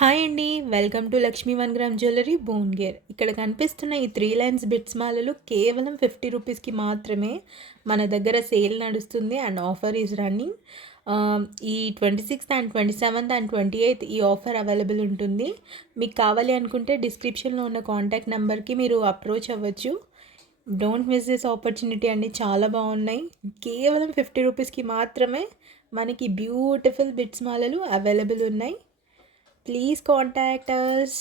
హాయ్ అండి. Welcome to Lakshmi 1 gram jewellery Bhuvanagir. ఇక్కడ కనిపిస్తున్న ఈ 3 లైన్స్ బిట్స్ మాలలు కేవలం 50 రూపీస్‌కి మాత్రమే మన దగ్గర సేల్ నడుస్తుంది అండ్ ఆఫర్ ఈజ్ రన్నింగ్. ఈ 26థ్ అండ్ 27థ్ అండ్ 28థ్ ఈ ఆఫర్ అవైలబుల్ ఉంటుంది. మీకు కావాలి అనుకుంటే డిస్క్రిప్షన్‌లో ఉన్న కాంటాక్ట్ నెంబర్‌కి మీరు అప్రోచ్ అవ్వచ్చు. డోంట్ మిస్ దిస్ ఆపర్చునిటీ అండి. చాలా బాగున్నాయి. కేవలం 50 రూపీస్‌కి మాత్రమే మనకి బ్యూటిఫుల్ బిట్స్ మాలలు అవైలబుల్ ఉన్నాయి. Please contact us.